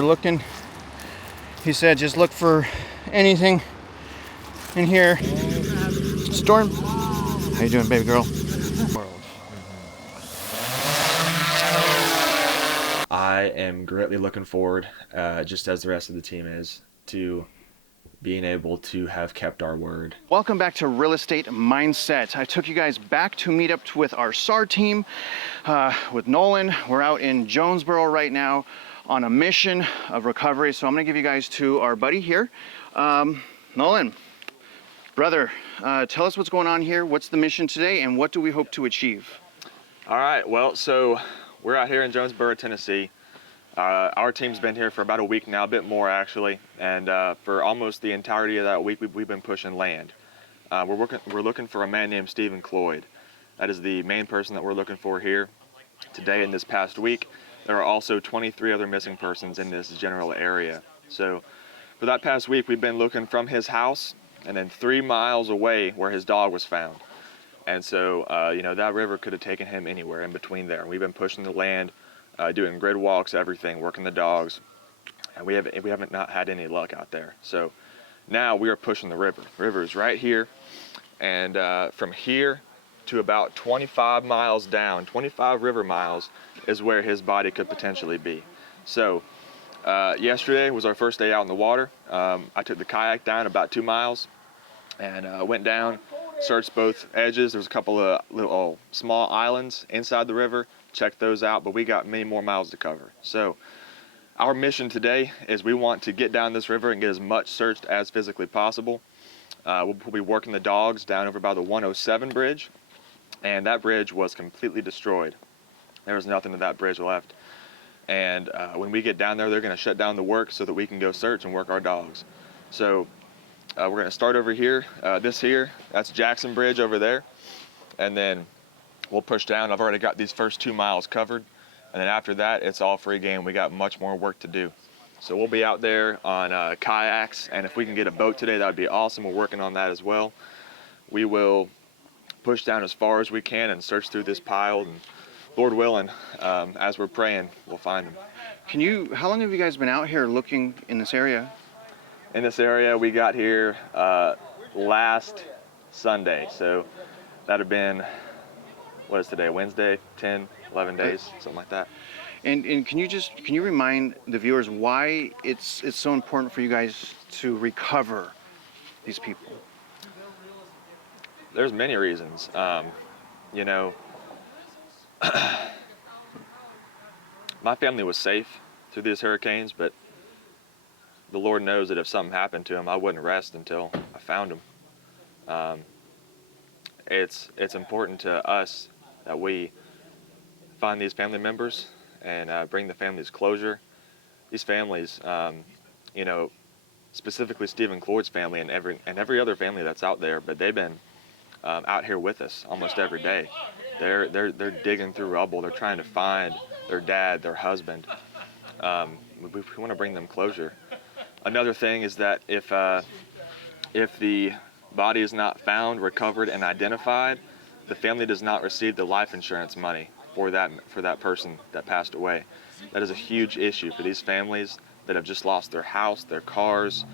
we're looking. He said just look for anything in here. Storm, how you doing, baby girl? I am greatly looking forward, just as the rest of the team is, to being able to have kept our word. Welcome back to Real Estate Mindset. I took you guys back to meet up with our SAR team with Nolan. We're out in Jonesboro right now on a mission of recovery. So I'm gonna give you guys to our buddy here. Nolan, brother, tell us what's going on here. What's the mission today and what do we hope to achieve? All right, well, so we're out here in Jonesboro, Tennessee. Our team's been here for about a week now, a bit more actually, and for almost the entirety of that week, we've been pushing land. We're looking for a man named Stephen Cloyd. That is the main person that we're looking for here today and this past week. There are also 23 other missing persons in this general area. So for that past week, we've been looking from his house and then 3 miles away where his dog was found. And so, that river could have taken him anywhere in between there. We've been pushing the land, doing grid walks, everything, working the dogs, and we haven't not had any luck out there. So now we are pushing the river. The river is right here, and from here to about 25 miles down, 25 river miles is where his body could potentially be. So yesterday was our first day out in the water. I took the kayak down about 2 miles and went down, searched both edges. There's a couple of little small islands inside the river, checked those out, but we got many more miles to cover. So our mission today is we want to get down this river and get as much searched as physically possible. We'll be working the dogs down over by the 107 bridge, and that bridge was completely destroyed. There was nothing of that bridge left. And when we get down there, they're gonna shut down the work so that we can go search and work our dogs. So we're gonna start over here. That's Jackson Bridge over there. And then we'll push down. I've already got these first 2 miles covered. And then after that, it's all free game. We got much more work to do. So we'll be out there on kayaks. And if we can get a boat today, that would be awesome. We're working on that as well. We will push down as far as we can and search through this pile. And Lord willing, as we're praying, we'll find them. How long have you guys been out here looking in this area? In this area, we got here last Sunday. So that'd have been, what is today, Wednesday, 10, 11 days, something like that. And can you remind the viewers why it's so important for you guys to recover these people? There's many reasons. My family was safe through these hurricanes, but the Lord knows that if something happened to them, I wouldn't rest until I found them. It's important to us that we find these family members and bring the families closure. These families, specifically Stephen Cloyd's family and every other family that's out there, but they've been out here with us almost every day. They're digging through rubble. They're trying to find their dad, their husband. We want to bring them closure. Another thing is that if the body is not found, recovered, and identified, the family does not receive the life insurance money for that person that passed away. That is a huge issue for these families that have just lost their house, their cars,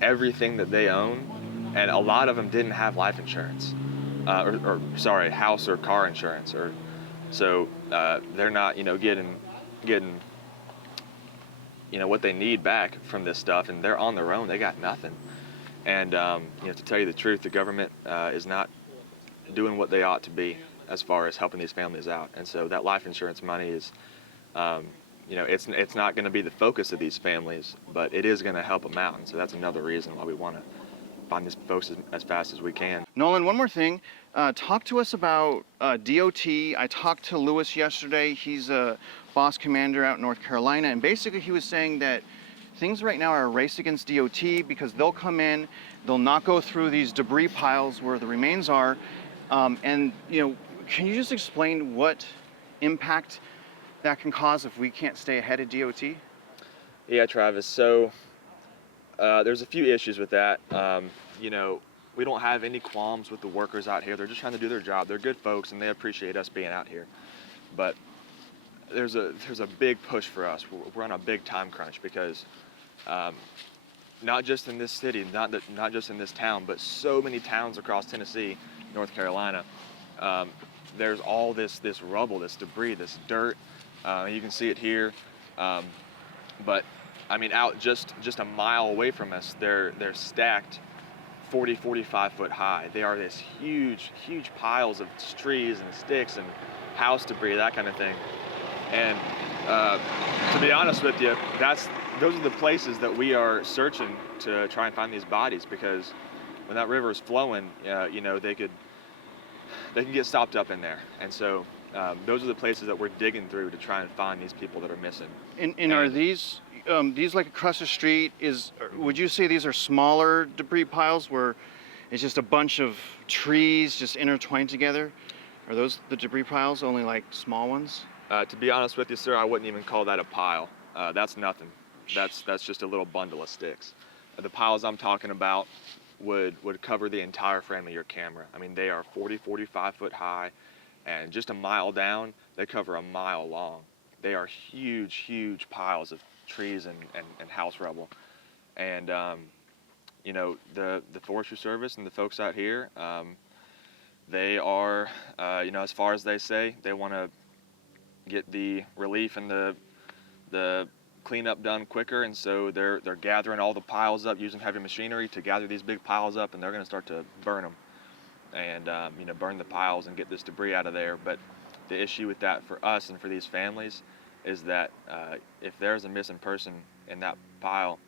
everything that they own, and a lot of them didn't have life insurance, house or car insurance, so they're not, getting what they need back from this stuff, and they're on their own. They got nothing. And to tell you the truth, the government is not doing what they ought to be as far as helping these families out. And so that life insurance money is, it's not going to be the focus of these families, but it is going to help them out. And so that's another reason why we want to find these folks as fast as we can. Nolan, one more thing. Talk to us about DOT. I talked to Lewis yesterday. He's a boss commander out in North Carolina, and basically he was saying that things right now are a race against DOT because they'll come in, they'll not go through these debris piles where the remains are, and can you just explain what impact that can cause if we can't stay ahead of DOT? Yeah, Travis. So there's a few issues with that. We don't have any qualms with the workers out here. They're just trying to do their job. They're good folks, and they appreciate us being out here. But there's a big push for us. We're on a big time crunch because not just in this city, not just in this town, but so many towns across Tennessee, North Carolina, there's all this rubble, this debris, this dirt. You can see it here, but I mean, out just a mile away from us, they're stacked 40, 45 foot high. They are this huge piles of trees and sticks and house debris, that kind of thing. And to be honest with you, those are the places that we are searching to try and find these bodies, because when that river is flowing, you know, they can get stopped up in there. And so those are the places that we're digging through to try and find these people that are missing. And are these like across the street, would you say these are smaller debris piles where it's just a bunch of trees just intertwined together? Are those the debris piles, only like small ones? To be honest with you, sir, I wouldn't even call that a pile. That's nothing. That's just a little bundle of sticks. The piles I'm talking about would cover the entire frame of your camera. I mean, they are 40, 45 foot high, and just a mile down, they cover a mile long. They are huge piles of trees and house rubble. And you know, the Forestry Service and the folks out here, they are, you know, as far as they say, they want to get the relief and the cleanup done quicker, and so they're gathering all the piles up using heavy machinery to gather these big piles up, and they're going to start to burn them and you know, burn the piles and get this debris out of there. But the issue with that for us and for these families is that if there's a missing person in that pile,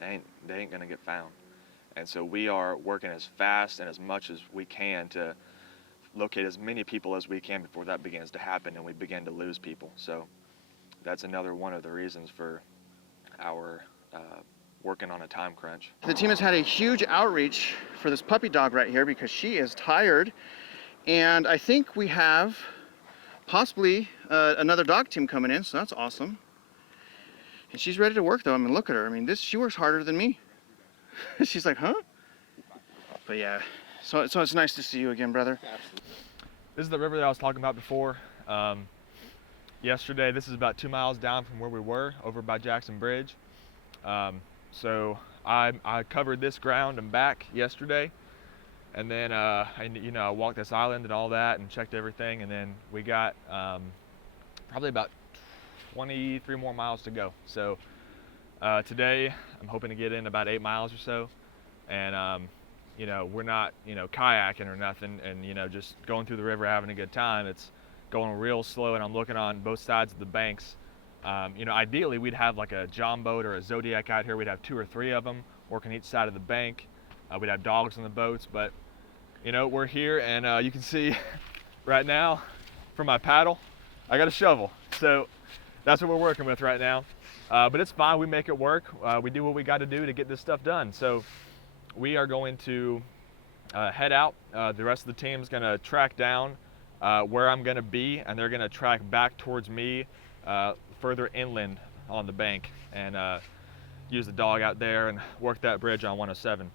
they ain't going to get found. And so we are working as fast and as much as we can to locate as many people as we can before that begins to happen and we begin to lose people. So that's another one of the reasons for our working on a time crunch. The team has had a huge outreach for this puppy dog right here because she is tired, and I think we have possibly another dog team coming in, so that's awesome. And she's ready to work though. I mean, look at her. I mean, she works harder than me. She's like, huh? But yeah, so it's nice to see you again, brother. This is the river that I was talking about before. Yesterday, this is about 2 miles down from where we were, over by Jackson Bridge. So I covered this ground and back yesterday, and then I walked this island and all that and checked everything, and then we got probably about 23 more miles to go. So today I'm hoping to get in about 8 miles or so, and you know, we're not, you know, kayaking or nothing, and, you know, just going through the river having a good time. It's going real slow, and I'm looking on both sides of the banks. You know, ideally we'd have like a John boat or a Zodiac out here. We'd have 2 or 3 of them working each side of the bank. We'd have dogs on the boats, but you know, we're here, and you can see right now from my paddle, I got a shovel. So that's what we're working with right now. But it's fine, we make it work. We do what we got to do to get this stuff done. So we are going to head out. The rest of the team is going to track down where I'm going to be, and they're going to track back towards me further inland on the bank, and use the dog out there and work that bridge on 107.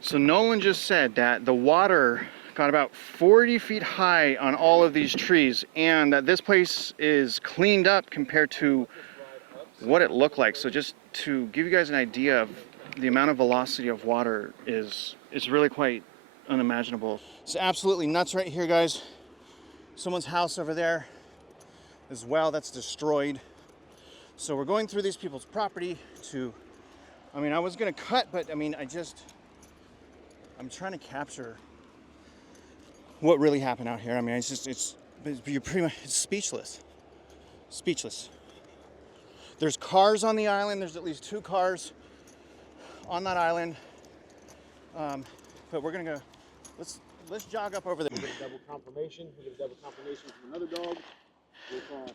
So Nolan just said that the water got about 40 feet high on all of these trees, and that this place is cleaned up compared to what it looked like. So just to give you guys an idea of the amount of velocity of water is really quite unimaginable. It's absolutely nuts right here, guys. Someone's house over there as well, that's destroyed. So we're going through these people's property to, I mean, I was gonna cut, but I mean, I'm trying to capture what really happened out here. I mean, you're pretty much, it's speechless. There's cars on the island. There's at least 2 cars on that island. But we're gonna go, let's jog up over there. We get a double confirmation. We get a double confirmation from another dog. We'll call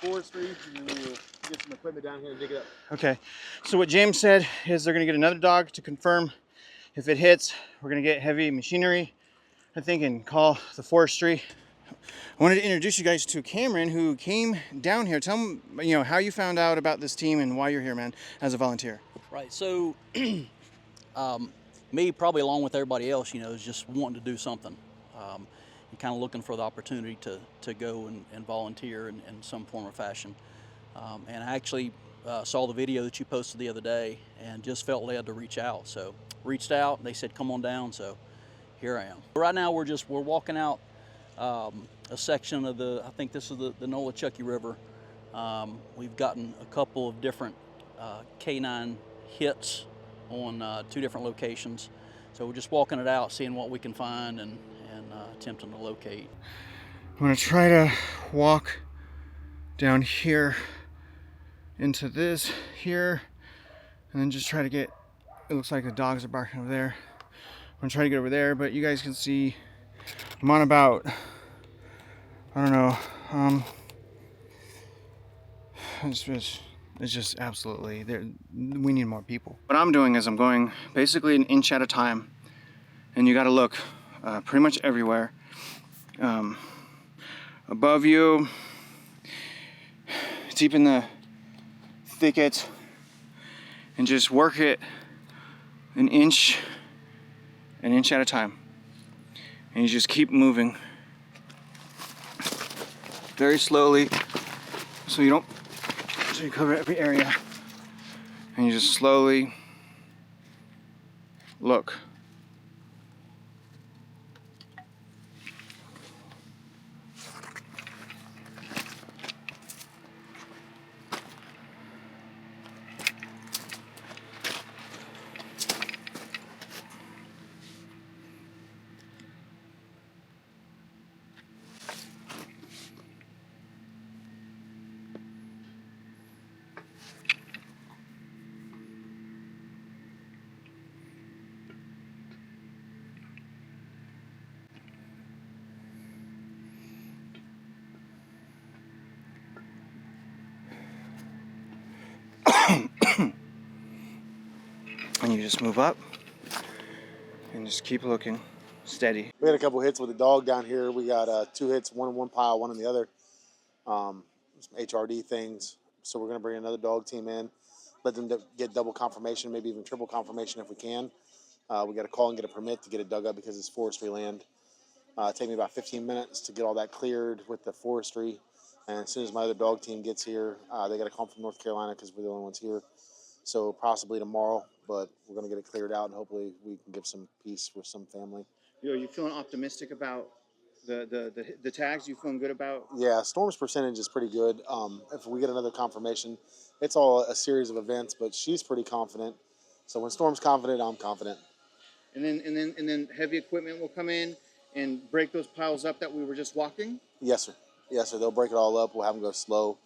forestry, and then we'll get some equipment down here and dig it up. Okay, so what James said is they're gonna get another dog to confirm if it hits. We're gonna get heavy machinery, I think, and call the forestry. I wanted to introduce you guys to Cameron, who came down here. Tell them, you know, how you found out about this team and why you're here, man, as a volunteer. Right, so me, probably along with everybody else, you know, is just wanting to do something. kind of looking for the opportunity to go and volunteer in some form or fashion. And I actually saw the video that you posted the other day and just felt led to reach out. So reached out, they said, come on down. So here I am. Right now we're walking out a section of I think this is the Nolichucky River. We've gotten a couple of different canine hits on 2 different locations. So we're just walking it out, seeing what we can find and attempting to locate. I'm gonna try to walk down here into this here, and then just try to get, it looks like the dogs are barking over there. I'm gonna try to get over there, but you guys can see I'm on about, I don't know, it's just absolutely there. We need more people. What I'm doing is I'm going basically an inch at a time, and you got to look pretty much everywhere. Above you, deep in the thicket, and just work it an inch at a time, and you just keep moving very slowly, so you cover every area, and you just slowly look. And you just move up and just keep looking steady. We had a couple hits with the dog down here. We got 2 hits, one in one pile, one in the other. Some HRD things. So we're going to bring another dog team in, let them get double confirmation, maybe even triple confirmation if we can. We got to call and get a permit to get it dug up because it's forestry land. Take me about 15 minutes to get all that cleared with the forestry. And as soon as my other dog team gets here, they got to come from North Carolina because we're the only ones here. So possibly tomorrow, but we're going to get it cleared out and hopefully we can give some peace with some family. Are you feeling optimistic about the tags? You feeling good about? Yeah, storm's percentage is pretty good. If we get another confirmation, it's all a series of events, but she's pretty confident. So when Storm's confident, I'm confident. And then heavy equipment will come in and break those piles up that we were just walking? Yes, sir. Yes, sir. They'll break it all up. We'll have them go slow.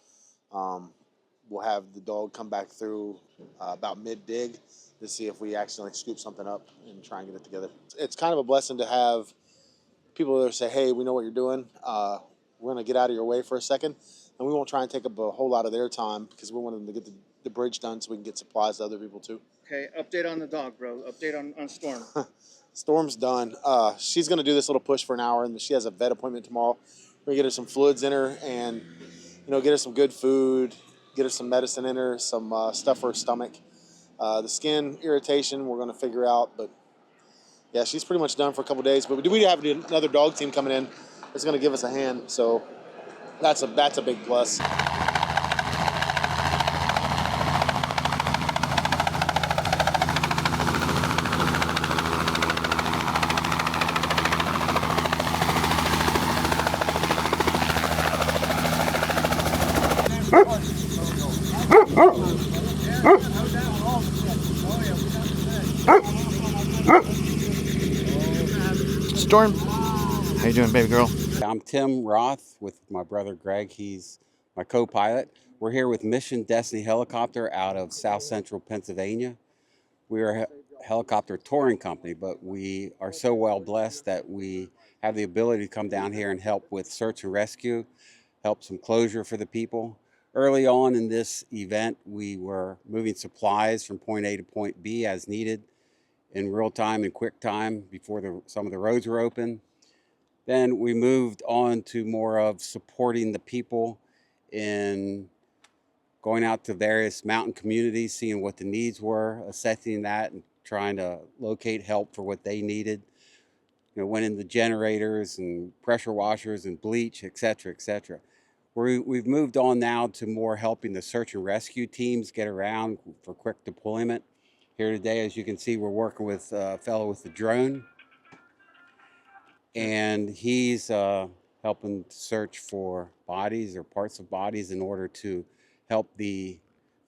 We'll have the dog come back through about mid-dig to see if we accidentally scoop something up and try and get it together. It's kind of a blessing to have people that say, hey, we know what you're doing. We're going to get out of your way for a second. And we won't try and take up a whole lot of their time because we want them to get the bridge done so we can get supplies to other people too. Okay, update on the dog, bro. Update on Storm. Storm's done. She's going to do this little push for an hour, and she has a vet appointment tomorrow. We're going to get her some fluids in her and, get her some good food, get her some medicine in her, some stuff for her stomach. The skin irritation we're going to figure out, but yeah, she's pretty much done for a couple days. But we have another dog team coming in that's going to give us a hand, so that's a big plus. Storm, how you doing, baby girl? I'm Tim Roth with my brother Greg. He's my co-pilot. We're here with Mission Destiny Helicopter out of South Central Pennsylvania. We are a helicopter touring company, but we are so well blessed that we have the ability to come down here and help with search and rescue, help some closure for the people. Early on in this event, we were moving supplies from point A to point B as needed in real time and quick time before some of the roads were open. Then we moved on to more of supporting the people in going out to various mountain communities, seeing what the needs were, assessing that and trying to locate help for what they needed. went in the generators and pressure washers and bleach, et cetera, et cetera. We've moved on now to more helping the search and rescue teams get around for quick deployment. Here today, as you can see, we're working with a fellow with the drone, and he's helping search for bodies or parts of bodies in order to help the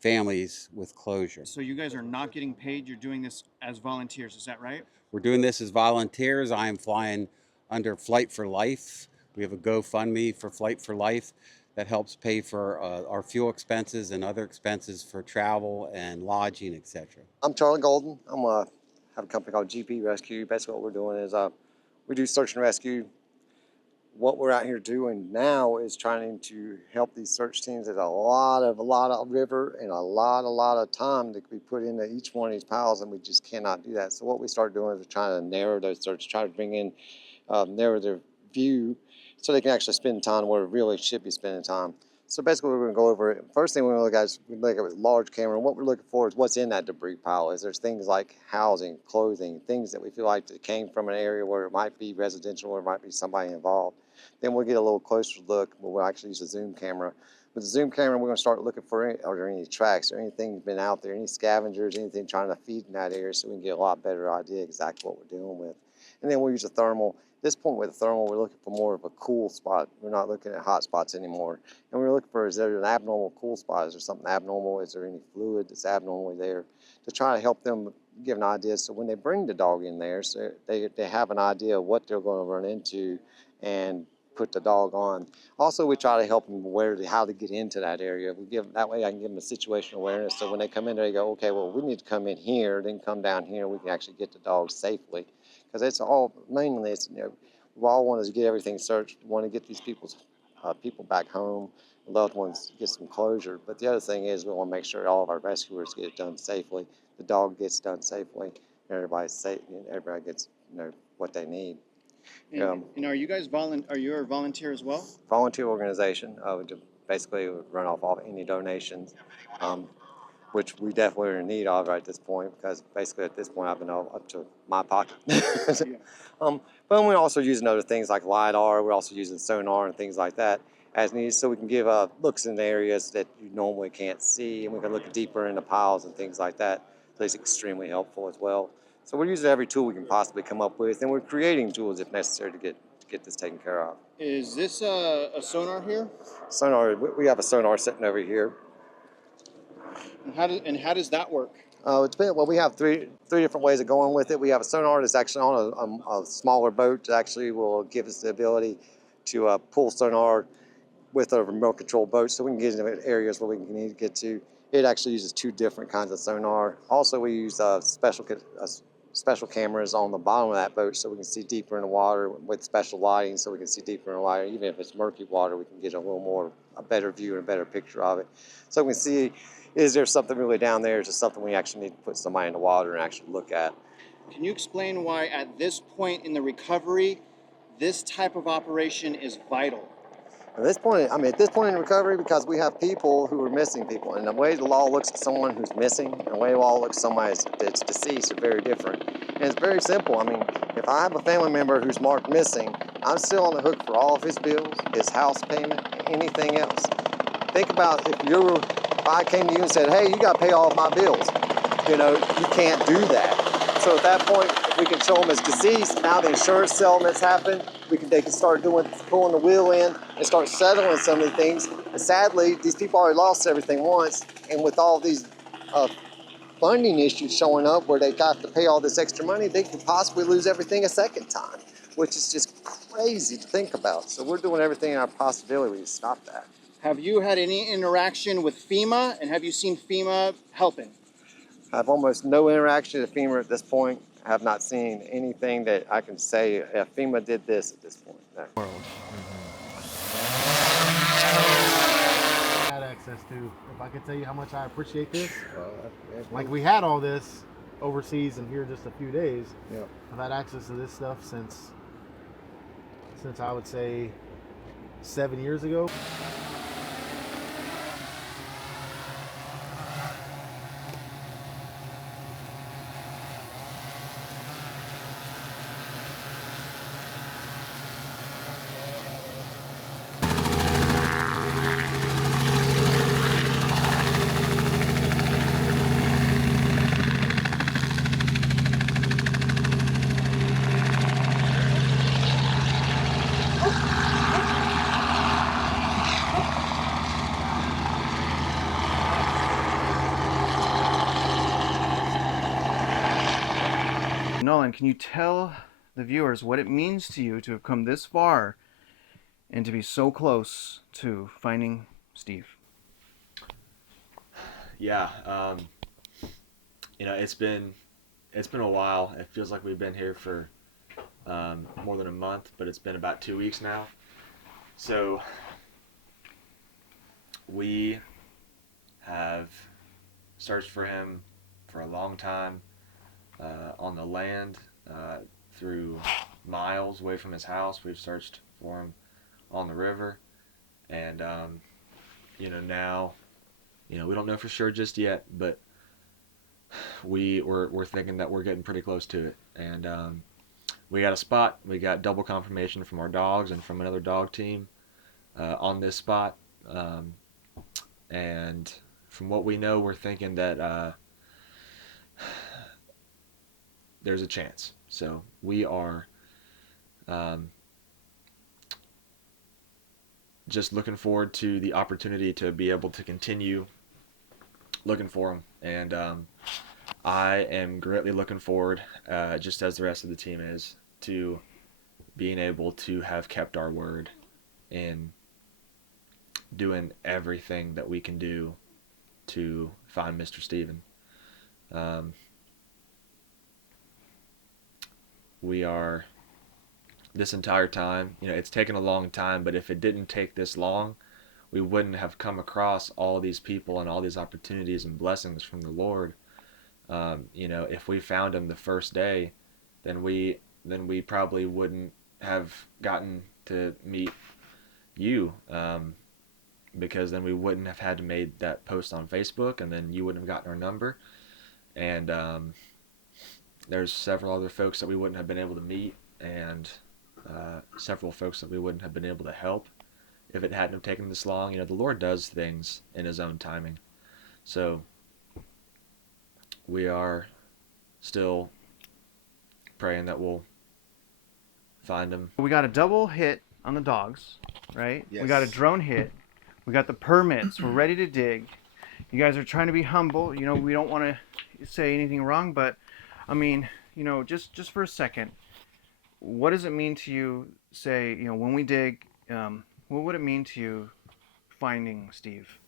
families with closure. So you guys are not getting paid, you're doing this as volunteers, is that right? We're doing this as volunteers. I am flying under Flight for Life. We have a GoFundMe for Flight for Life that helps pay for our fuel expenses and other expenses for travel and lodging, etc. I'm Charlie Golden. Have a company called GP Rescue. Basically what we're doing is we do search and rescue. What we're out here doing now is trying to help these search teams. There's a lot of river and a lot of time that could be put into each one of these piles, and we just cannot do that. So what we started doing is trying to narrow those searches, try to bring in, narrow their view so they can actually spend time where it really should be spending time. So basically we're going to go over it. First thing we're going to look at is we look at with large camera, and what we're looking for is what's in that debris pile. Is there's things like housing, clothing, things that we feel like that came from an area where it might be residential or it might be somebody involved. Then we'll get a little closer look, but we'll actually use a zoom camera. With the zoom camera, we're going to start looking for are there any tracks or anything been out there, any scavengers, anything trying to feed in that area, so we can get a lot better idea exactly what we're dealing with. And then we'll use a thermal. At this point with the thermal, we're looking for more of a cool spot. We're not looking at hot spots anymore. And we're looking for, is there an abnormal cool spot? Is there something abnormal? Is there any fluid that's abnormally there? To try to help them give an idea, so when they bring the dog in there, so they have an idea of what they're going to run into and put the dog on. Also, we try to help them how to get into that area. That way I can give them a situational awareness, so when they come in there, they go, okay, well, we need to come in here, then come down here, we can actually get the dog safely. Because it's all, mainly, we all want to get everything searched, want to get these people back home, loved ones get some closure. But the other thing is we want to make sure all of our rescuers get it done safely, the dog gets done safely, and everybody's safe, and everybody gets what they need. And are you guys are you a volunteer as well? Volunteer organization. Basically run off all any donations, which we definitely are in need of right at this point, because basically at this point I've been up to my pocket. But we're also using other things like LiDAR. We're also using sonar and things like that as needed, so we can give looks in areas that you normally can't see, and we can look deeper into piles and things like that. So it's extremely helpful as well. So we're using every tool we can possibly come up with, and we're creating tools if necessary to get this taken care of. Is this a sonar here? Sonar, we have a sonar sitting over here. And how does that work? We have three different ways of going with it. We have a sonar that's actually on a smaller boat that actually will give us the ability to pull sonar with a remote control boat, so we can get into areas where we need to get to. It actually uses two different kinds of sonar. Also, we use special cameras on the bottom of that boat, so we can see deeper in the water with special lighting, so we can see deeper in the water. Even if it's murky water, we can get a better view and a better picture of it. So we can see, is there something really down there? Is there something we actually need to put somebody in the water and actually look at? Can you explain why at this point in the recovery, this type of operation is vital? At this point in recovery, because we have people who are missing people, and the way the law looks at someone who's missing and the way the law looks at somebody that's deceased are very different. And it's very simple. If I have a family member who's marked missing, I'm still on the hook for all of his bills, his house payment, anything else. Think about if I came to you and said, hey, you got to pay all of my bills. You can't do that. So at that point, if we can show them as deceased, now the insurance settlements happen, they can start pulling the wheel in and start settling some of the things. And sadly, these people already lost everything once, and with all these funding issues showing up where they got to pay all this extra money, they could possibly lose everything a second time, which is just crazy to think about. So we're doing everything in our possibility to stop that. Have you had any interaction with FEMA, and have you seen FEMA helping? I have almost no interaction with FEMA at this point. I have not seen anything that I can say FEMA did this at this point. No. Had access to. If I could tell you how much I appreciate this, like we had all this overseas and here just a few days. Yeah. I've had access to this stuff since I would say 7 years ago. Ellen, can you tell the viewers what it means to you to have come this far and to be so close to finding Steve? Yeah, it's been a while. It feels like we've been here for more than a month, but it's been about 2 weeks now. So we have searched for him for a long time on the land, through miles away from his house. We've searched for him on the river, and now, we don't know for sure just yet, but we're thinking that we're getting pretty close to it. And we got a spot. We got double confirmation from our dogs and from another dog team on this spot. And from what we know, we're thinking that there's a chance. So we are just looking forward to the opportunity to be able to continue looking for him. And I am greatly looking forward, just as the rest of the team is, to being able to have kept our word in doing everything that we can do to find Mr. Steven. We are, this entire time, it's taken a long time, but if it didn't take this long, we wouldn't have come across all these people and all these opportunities and blessings from the Lord. If we found him the first day, then we probably wouldn't have gotten to meet you, because then we wouldn't have had to made that post on Facebook, and then you wouldn't have gotten our number. And there's several other folks that we wouldn't have been able to meet, and several folks that we wouldn't have been able to help if it hadn't have taken this long. The Lord does things in his own timing. So we are still praying that we'll find him. We got a double hit on the dogs, right? Yes. We got a drone hit. We got the permits. We're ready to dig. You guys are trying to be humble. We don't want to say anything wrong, but I mean, just for a second, what does it mean to you, say, when we dig, what would it mean to you finding Steve?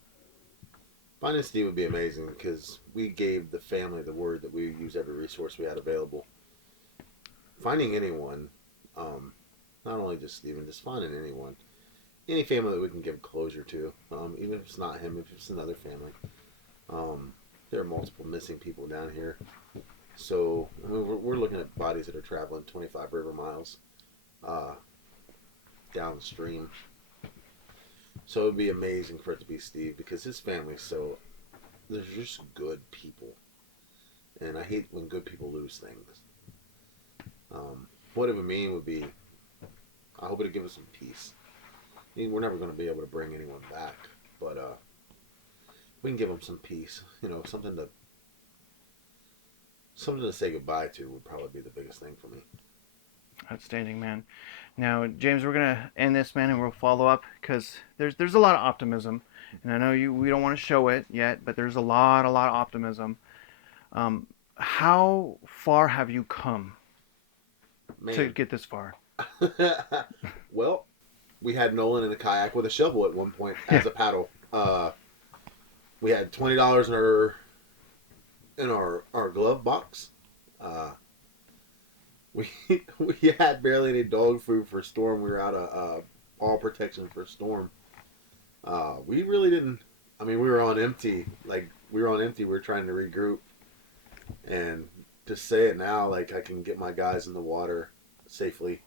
Finding Steve would be amazing because we gave the family the word that we would use every resource we had available. Finding anyone, not only just Steven, just finding anyone, any family that we can give closure to, even if it's not him, if it's another family. There are multiple missing people down here. So we're looking at bodies that are traveling 25 river miles downstream. So it would be amazing for it to be Steve, because his family's they're just good people. And I hate when good people lose things. What it would mean would be, I hope it would give us some peace. I mean, we're never going to be able to bring anyone back, but we can give them some peace. Something to say goodbye to would probably be the biggest thing for me. Outstanding, man. Now, James, we're gonna end this, man, and we'll follow up, because there's a lot of optimism, and I know we don't want to show it yet, but there's a lot of optimism. How far have you come to get this far? Well, we had Nolan in a kayak with a shovel at one point as a paddle. We had $20 in our glove box. We had barely any dog food for storm. We were out of paw protection for storm. We really didn't. I mean, we were on empty. We were trying to regroup. And to say it now, I can get my guys in the water safely.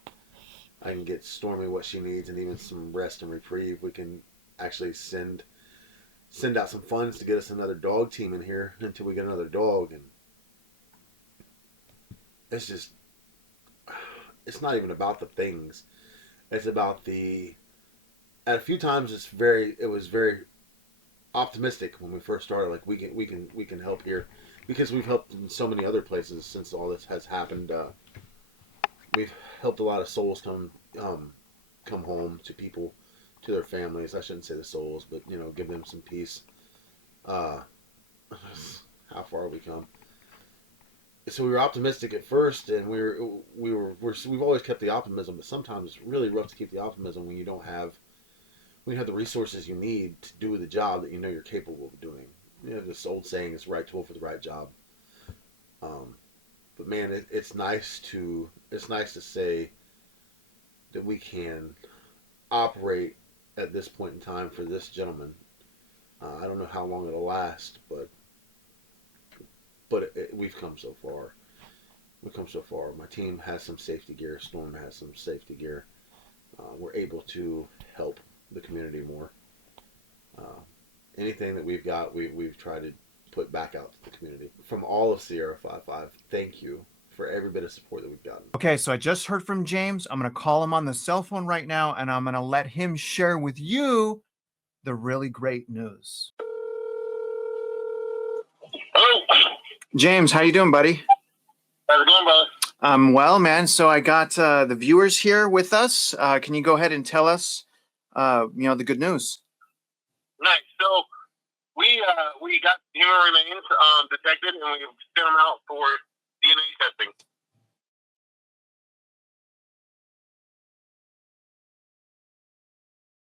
I can get Stormy what she needs, and even some rest and reprieve. We can actually send out some funds to get us another dog team in here until we get another dog. And it's just, it's not even about the things. It's about at a few times it was very optimistic when we first started. We can help here, because we've helped in so many other places since all this has happened. We've helped a lot of souls come home to people, to their families. I shouldn't say the souls, but give them some peace. How far have we come? so we were optimistic at first, and we've always kept the optimism, but sometimes it's really rough to keep the optimism when you have the resources you need to do the job that you know you're capable of doing. You know, this old saying is right tool for the right job. But man, it's nice to say that we can operate at this point in time for this gentleman. I don't know how long it'll last, but we've come so far. We've come so far. My team has some safety gear. Storm has some safety gear. We're able to help the community more. Anything that we've got, we've tried to put back out to the community. From all of Sierra 5-5, thank you for every bit of support that we've gotten. Okay, so I just heard from James. I'm going to call him on the cell phone right now, and I'm going to let him share with you the really great news. Hello. James, how you doing, buddy? How's it going, brother? Well, man. So I got the viewers here with us. Can you go ahead and tell us, the good news? Nice. So we got human remains detected, and we sent them out for DNA testing.